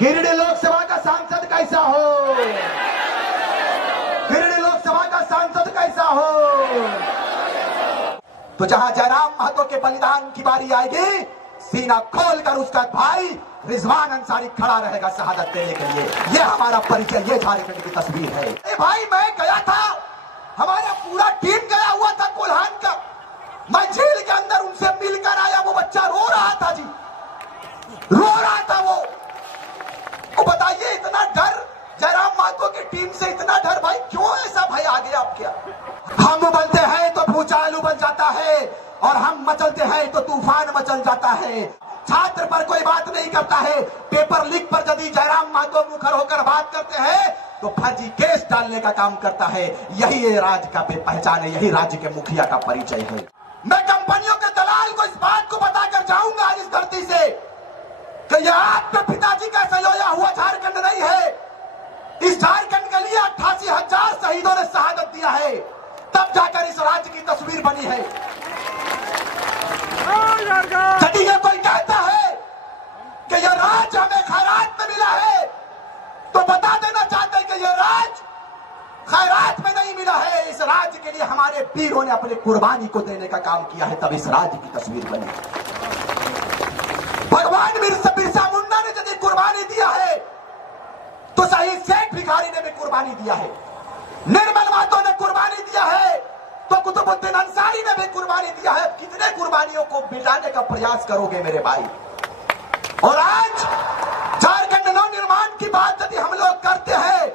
गिरिडीह लोकसभा का सांसद कैसा हो, गिरिडीह लोकसभा का सांसद कैसा हो। तो जहां जयराम महतो के बलिदान की बारी आएगी, सीना खोलकर उसका भाई रिजवान अंसारी खड़ा रहेगा शहादत देने के लिए। ये हमारा परिचय, ये झारखंड की तस्वीर है। ए भाई, मैं गया था, हमारा पूरा टीम गया हुआ था कोल्हान का। मैं जेल के अंदर उनसे मिलकर आया। वो बच्चा रो रहा था जी, रो रहा था वो बताइए, इतना डर जयराम महतो की टीम से, इतना डर भाई क्यों ऐसा भय आ गया आप? क्या हम उबलते हैं तो भूचाल उबल जाता है, और हम मचलते हैं तो तूफान मचल जाता है। छात्र पर कोई बात नहीं करता है, पेपर लीक पर यदि जयराम महतो मुखर होकर बात करते हैं तो फर्जी केस डालने का काम करता है। यही ये राज्य का पहचान है, यही राज्य के मुखिया का परिचय है। मैं कंपनियों के दलाल को इस बात को बताकर जाऊंगा आज इस धरती से कि यह आपके पिताजी का सलोया हुआ झारखंड नहीं है। इस झारखंड के लिए 88,000 शहीदों ने शहादत दिया है, तब जाकर इस राज्य की तस्वीर बनी है। यदि ये कोई कहता है कि यह राज्य हमें खैरात में मिला है, तो बता देना चाहते हैं कि यह राज्य खैरात में नहीं मिला है। इस राज्य के लिए हमारे वीरों ने अपने कुर्बानी को देने का काम किया है, तब इस राज्य की तस्वीर बनी। भगवान बिरसा मुंडा ने यदि कुर्बानी दिया है, तो शहीद शेख भिखारी ने भी कुर्बानी दिया है। निर्मल महतो ने कुर्बानी दिया है, तो कुतुबुद्दीन अंसारी ने भी कुर्बानी दिया है। कितने कुर्बानियों को मिटाने का प्रयास करोगे मेरे भाई? और आज झारखंड नवनिर्माण की बात यदि हम लोग करते हैं,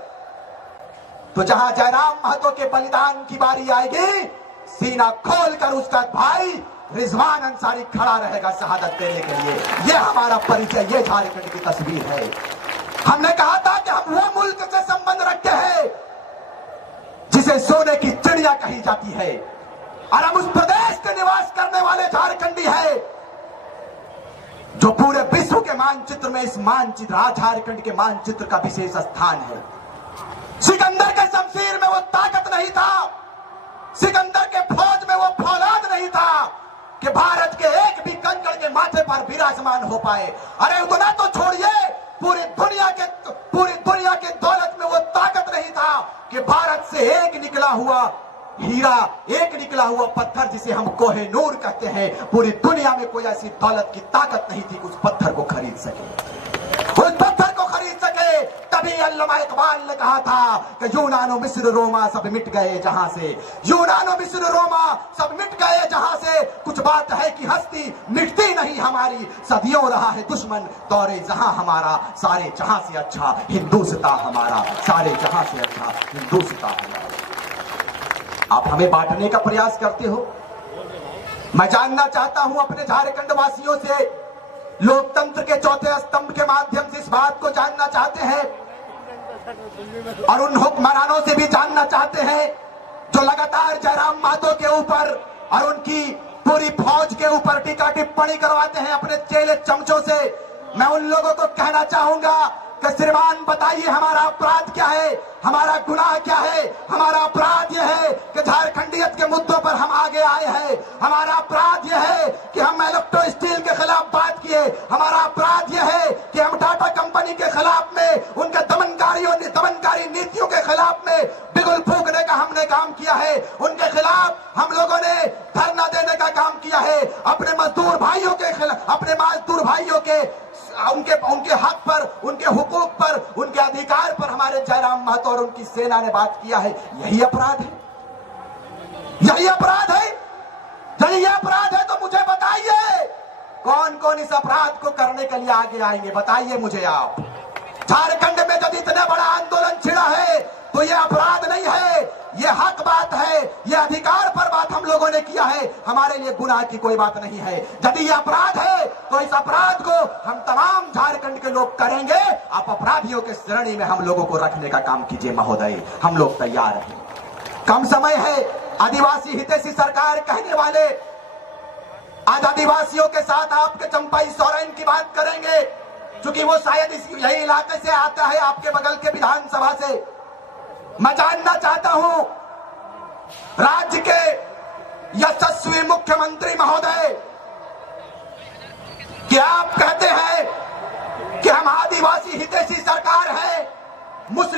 तो जहां जयराम महतो के बलिदान की बारी आएगी, सीना खोलकर उसका भाई रिजवान अंसारी खड़ा रहेगा शहादत देने के लिए। ये हमारा परिचय, ये झारखंड की तस्वीर है। हमने कहा था कि हम वो मुल्क से संबंध रखते हैं जिसे सोने की चिड़िया कही जाती है, और हम उस प्रदेश के निवास करने वाले झारखंडी हैं जो पूरे विश्व के मानचित्र में इस मानचित्र झारखंड के मानचित्र का विशेष स्थान है। सिकंदर के शमशीर में वो ताकत नहीं था, सिकंदर के फौज में वो फौलाद नहीं था कि भारत के एक भी कंकड़ के माथे पर विराजमान हो पाए। अरे उतना तो छोड़िए, पूरी दुनिया के दौलत में वो ताकत नहीं था कि भारत से एक निकला हुआ हीरा, एक निकला हुआ पत्थर जिसे हम कोहिनूर कहते हैं, पूरी दुनिया में कोई ऐसी दौलत की ताकत नहीं थी कि उस पत्थर को खरीद सके, उस पत्थर को खरीद सके। तभी अल्लामा इकबाल ने कहा था कि यूनानो मिस्र रोमा सब मिट गए जहां से, यूनानो मिस्र रोमा सब मिट गए जहां से, कुछ बात है कि हस्ती मिटती नहीं हमारी, सदियों रहा है दुश्मन दौरे जहां हमारा, सारे जहां से अच्छा हिंदुस्ता हमारा, सारे जहां से अच्छा हिंदुस्ता हमारा। आप हमें बांटने का प्रयास करते हो। मैं जानना चाहता हूं अपने झारखंड वासियों से, लोकतंत्र के चौथे स्तंभ के माध्यम से इस बात को जानना चाहते हैं, और उन हुक्मरानों से भी जानना चाहते हैं जो लगातार जयराम महतो के ऊपर और उनकी पूरी फौज के ऊपर टीका टिप्पणी करवाते हैं अपने चेले चमचों से। मैं उन लोगों को कहना चाहूंगा कि श्रीमान बताइए हमारा अपराध क्या है, हमारा गुनाह क्या है? हमारा अपराध यह है कि झारखंडियत के मुद्दों पर हम आगे आए हैं। हमारा अपराध यह है कि हम इलेक्ट्रो स्टील के खिलाफ बात किए। हमारा अपराध यह है कि हम टाटा कंपनी के खिलाफ में, उनके दमनकारी नीतियों के खिलाफ में बिगुल फूंकने का हमने काम किया है। उनके खिलाफ हम लोगों ने धरना देने का काम किया है। अपने मजदूर भाइयों के खिलाफ, अपने मजदूर भाइयों के उनके हक पर, उनके हुकूक पर, उनके अधिकार पर हमारे जयराम महतो और उनकी सेना ने बात किया है। यही अपराध है, यही अपराध है। यदि यह अपराध है तो मुझे बताइए कौन कौन इस अपराध को करने के लिए आगे आएंगे? बताइए मुझे आप। झारखंड में जब इतना बड़ा आंदोलन छिड़ा है तो यह अपराध नहीं है, यह हक बात है, यह अधिकार पर बात हम लोगों ने किया है। हमारे लिए गुनाह की कोई बात नहीं है। यदि यह अपराध है तो इस अपराध को हम तमाम झारखंड के लोग करेंगे। आप अपराधियों के श्रेणी में हम लोगों को रखने का काम कीजिए महोदय, हम लोग तैयार हैं। कम समय है, आदिवासी हितैषी सरकार कहने वाले आज आदिवासियों के साथ आपके चंपाई सोरेन की बात करेंगे, क्योंकि वो शायद यही इलाके से आता है, आपके बगल के विधानसभा से। मैं जानना चाहता हूं राज्य के यशस्वी मुख्यमंत्री महोदय, कि आप कहते हैं कि हम आदिवासी हितैषी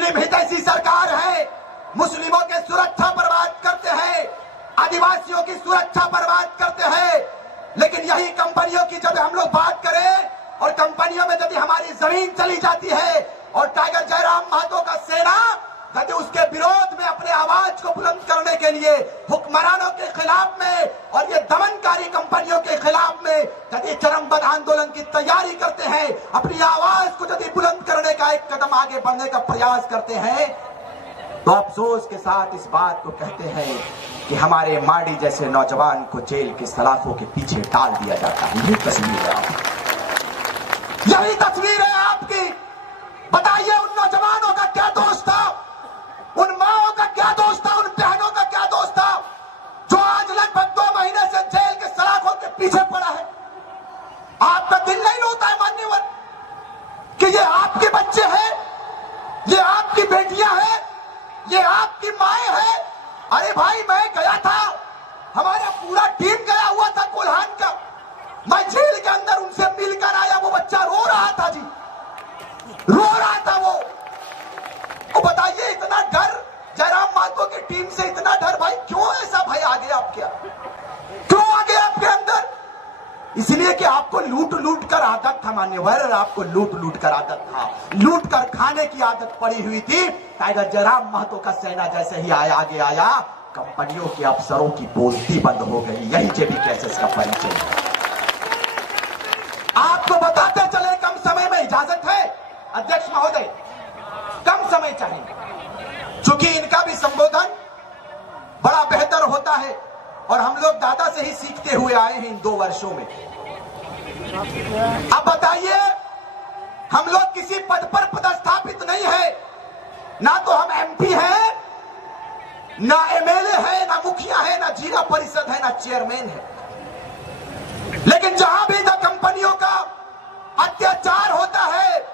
मुस्लिम हितैषी सरकार है, मुस्लिमों की सुरक्षा बर्बाद करते हैं, आदिवासियों की सुरक्षा बर्बाद करते हैं। लेकिन यही कंपनियों की जब हम लोग बात करें और कंपनियों में यदि हमारी जमीन चली जाती है और टाइगर जयराम महतो का सेना यदि उसके विरोध में अपने आवाज को बुलंद करने के लिए हुक्मरानों के खिलाफ में और ये दमनकारी कंपनियों के खिलाफ में यदि चरमबद्ध आंदोलन की तैयारी करते हैं, अपनी आवाज को यदि बुलंद करने का एक कदम आगे बढ़ने का प्रयास करते हैं, तो अफसोस के साथ इस बात को कहते हैं कि हमारे माडी जैसे नौजवान को जेल के सलाखों के पीछे डाल दिया जाता है। यही तस्वीर है आपकी, यही तस्वीर है आपकी। बताइए उन नौजवानों का क्या दोष था, उन माओं का क्या दोष था, उन बहनों का क्या दोष था जो आज लगभग 2 महीने से जेल के सलाखों के पीछे पड़ा है। आपका दिल नहीं होता है मान्यवर कि ये आपके बच्चे हैं, ये आपकी बेटियां हैं, ये आपकी माएं हैं। अरे भाई मैं गया था, हमारा पूरा टीम गया हुआ था कोल्हान का, मैं जेल के अंदर उनसे मिलकर आया, वो बच्चा रो रहा था जी, रो रहा था वो। बताइए इतना डर जयराम महतो की टीम से, इतना डर भाई क्यों ऐसा भाई आ गया आपके, क्यों आ गया आपके अंदर? इसलिए कि आपको लूट लूट कर आदत था मान्यवर, आपको लूट लूट कर आदत था, लूट कर खाने की आदत पड़ी हुई थी। टाइगर जयराम महतो का सेना जैसे ही आगे आया, कंपनियों के अफसरों की बोलती बंद हो गई। यही जेबी कैसेस का परिचय है। आपको बताते चले, कम समय में इजाजत है अध्यक्ष महोदय, कम समय चाहिए, चूंकि इनका भी संबोधन बड़ा बेहतर होता है और हम लोग दादा से ही सीखते हुए आए हैं इन 2 वर्षों में। अब बताइए, हम लोग किसी पद पर पदस्थापित नहीं है, ना तो हम एमपी हैं, ना एमएलए है, ना मुखिया है, ना जिला परिषद है, ना चेयरमैन है। लेकिन जहां भी कंपनियों का अत्याचार होता है,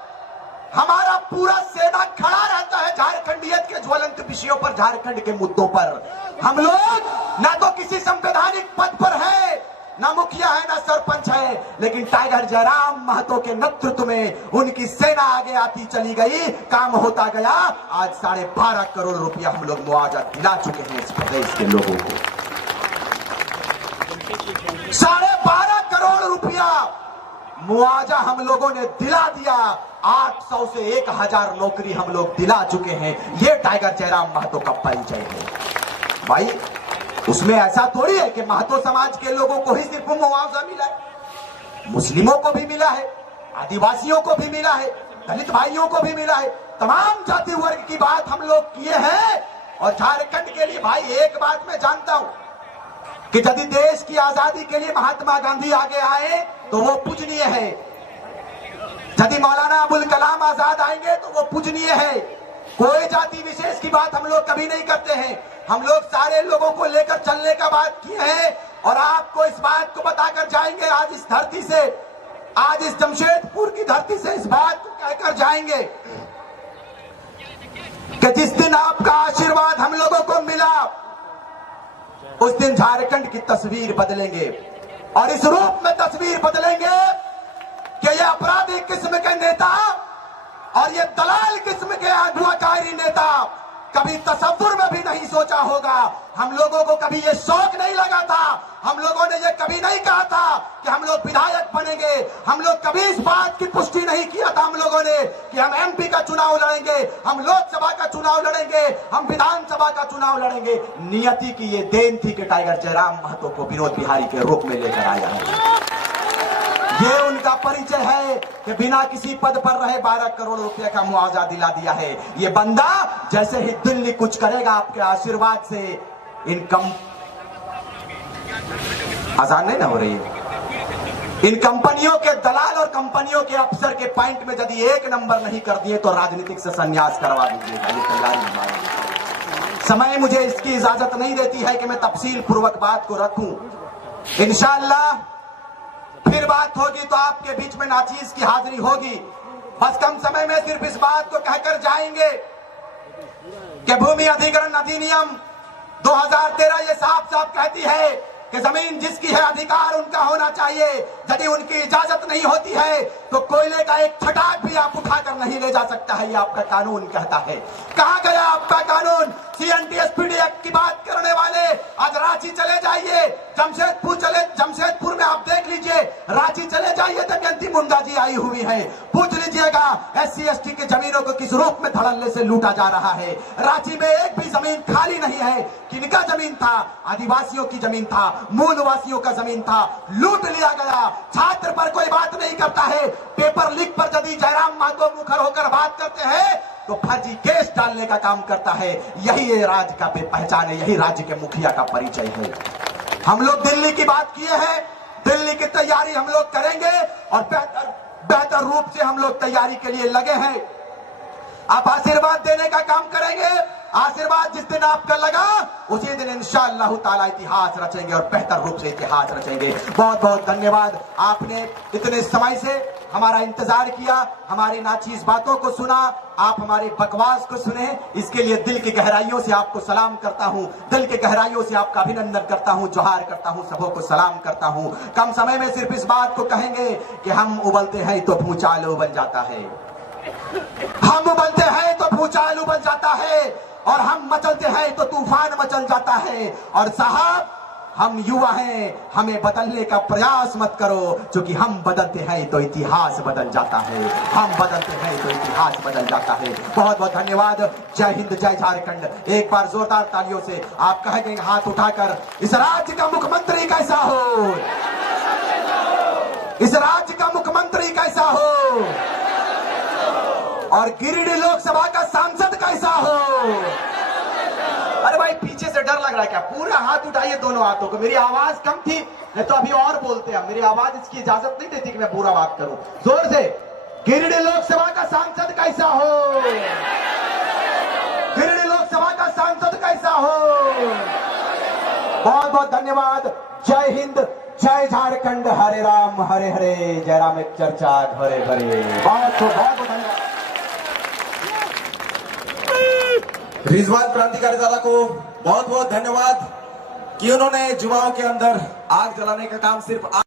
हमारा पूरा सेना खड़ा रहता है झारखंडियत के ज्वलंत विषयों पर, झारखंड के मुद्दों पर। हम लोग ना तो किसी संवैधानिक पद पर है, ना मुखिया है, ना सरपंच है, लेकिन टाइगर जयराम महतो के नेतृत्व में उनकी सेना आगे आती चली गई, काम होता गया। आज 12.5 करोड़ रुपया हम लोग मुआवजा दिला चुके हैं इस प्रदेश के लोगों को। 12.5 करोड़ रुपया मुआवजा हम लोगों ने दिला दिया। 800 से 1000 नौकरी हम लोग दिला चुके हैं। ये टाइगर जयराम महतो का परिचय है भाई। उसमें ऐसा थोड़ी है कि महतो समाज के लोगों को ही सिर्फ मुआवजा मिला है, मुस्लिमों को भी मिला है, आदिवासियों को भी मिला है, दलित भाइयों को भी मिला है, तमाम जाति वर्ग की बात हम लोग किए हैं। और झारखंड के लिए भाई एक बात मैं जानता हूं कि यदि देश की आजादी के लिए महात्मा गांधी आगे आए तो वो पूजनीय है, यदि मौलाना अबुल कलाम आजाद आएंगे तो वो पूजनीय है। कोई जाति विशेष की बात हम लोग कभी नहीं करते हैं, हम लोग सारे लोगों को लेकर चलने का बात किए हैं। और आपको इस बात को बताकर जाएंगे, आज इस धरती से, आज इस जमशेदपुर की धरती से इस बात को कहकर जाएंगे कि जिस दिन आपका आशीर्वाद हम लोगों को मिला, उस दिन झारखंड की तस्वीर बदलेंगे। और इस रूप में तस्वीर बदलेंगे कि ये अपराधी किस्म के नेता और ये दलाल किस्म के अगुवाकारी नेता कभी तसव्वुर में भी नहीं सोचा होगा। हम लोगों को कभी ये शौक नहीं लगा था, हम लोगों ने ये कभी नहीं कहा था कि हम लोग विधायक बनेंगे। हम लोग कभी इस बात की पुष्टि नहीं किया था हम लोगों ने कि हम एमपी का चुनाव लड़ेंगे, हम लोकसभा का चुनाव लड़ेंगे, हम विधानसभा का चुनाव लड़ेंगे। नियति की ये देन थी कि टाइगर जयराम महतो को विनोद बिहारी के रूप में लेकर आया है। ये उनका परिचय है कि बिना किसी पद पर रहे 12 करोड़ रुपए का मुआवजा दिला दिया है। ये बंदा जैसे ही दिल्ली कुछ करेगा आपके आशीर्वाद से, इनकम आसान नहीं ना हो रही है। इन कंपनियों के दलाल और कंपनियों के अफसर के पॉइंट में यदि 1 नंबर नहीं कर दिए तो राजनीतिक से संन्यास करवा दीजिएगा। ये तैयारी हमारी, समय मुझे इसकी इजाजत नहीं देती है कि मैं तफसील पूर्वक बात को रखूं। इंशाअल्लाह फिर बात होगी तो आपके बीच में नाचीज की हाजिरी होगी। बस कम समय में सिर्फ इस बात को कहकर जाएंगे कि भूमि अधिग्रहण अधिनियम 2013 ये साफ साफ कहती है कि जमीन जिसकी है अधिकार उनका होना चाहिए। यदि उनकी इजाजत नहीं होती है तो कोयले का एक छटाक भी आप उठाकर नहीं ले जा सकता है, ये आपका कानून कहता है। कहां गया आपका कानून? CNTSPD एक्ट की बात करने वाले आज रांची चले जाइए, जमशेदपुर में आप देख लीजिए, रांची चले जाइए, दमयंती मुंडा जी आई हुई है, पूछ लीजिएगा SC/ST की जमीनों को किस रूप में धड़ल्ले से लूटा जा रहा है। रांची में एक भी जमीन खाली नहीं है। किनका जमीन था? आदिवासियों की जमीन था, मूलवासियों का जमीन था, लूट लिया गया। छात्र पर कोई बात नहीं करता है। पेपर लीक पर यदि जयराम माधो मुखर होकर बात करते हैं तो फर्जी केस डालने का काम करता है। यही ये राज्य का पहचान है, यही राज्य के मुखिया का परिचय है। हम लोग दिल्ली की बात किए हैं, दिल्ली की तैयारी हम लोग करेंगे और बेहतर रूप से हम लोग तैयारी के लिए लगे हैं। आप आशीर्वाद देने का काम करेंगे। आशीर्वाद जिस दिन आपका लगा उसी दिन इंशाअल्लाह ताला इतिहास रचेंगे और बेहतर रूप से इतिहास रचेंगे। बहुत बहुत धन्यवाद, आपने इतने समय से हमारा इंतजार किया, हमारी नाचीज बातों को सुना, आप हमारी बकवास को सुने, इसके लिए दिल की गहराइयों से आपको सलाम करता हूं, दिल की गहराइयों से आपका अभिनंदन करता हूं, जोहार करता हूं, सबों को सलाम करता हूं। कम समय में सिर्फ इस बात को कहेंगे कि हम उबलते हैं तो भूचाल उबल जाता है, हम उबलते हैं तो भूचाल उबल जाता है, और हम मचलते हैं तो तूफान मचल जाता है। और साहब, हम युवा हैं, हमें बदलने का प्रयास मत करो, क्योंकि हम बदलते हैं तो इतिहास बदल जाता है, हम बदलते हैं तो इतिहास बदल जाता है। बहुत बहुत धन्यवाद। जय हिंद, जय झारखंड। एक बार जोरदार तालियों से आप कहेंगे हाथ उठाकर, इस राज्य का मुख्यमंत्री कैसा हो, इस राज्य का मुख्यमंत्री कैसा हो, और गिरिडीह लोकसभा का सांसद कैसा हो। अरे भाई, पीछे से डर लग रहा है क्या? पूरा हाथ उठाइए, दोनों हाथों को। मेरी आवाज कम थी, नहीं तो अभी और बोलते हैं। मेरी आवाज इसकी इजाजत नहीं देती कि मैं पूरा बात करूं। जोर से, गिरिडीह लोकसभा का सांसद कैसा हो, गिरिडीह लोकसभा का सांसद कैसा हो। बहुत बहुत धन्यवाद। जय हिंद, जय झारखंड। हरे राम हरे हरे, जय राम एक चर्चा घरे घरे। बहुत बहुत धन्यवाद। रिजवान क्रांतिकारी दादा को बहुत बहुत धन्यवाद कि उन्होंने युवाओं के अंदर आग जलाने का काम सिर्फ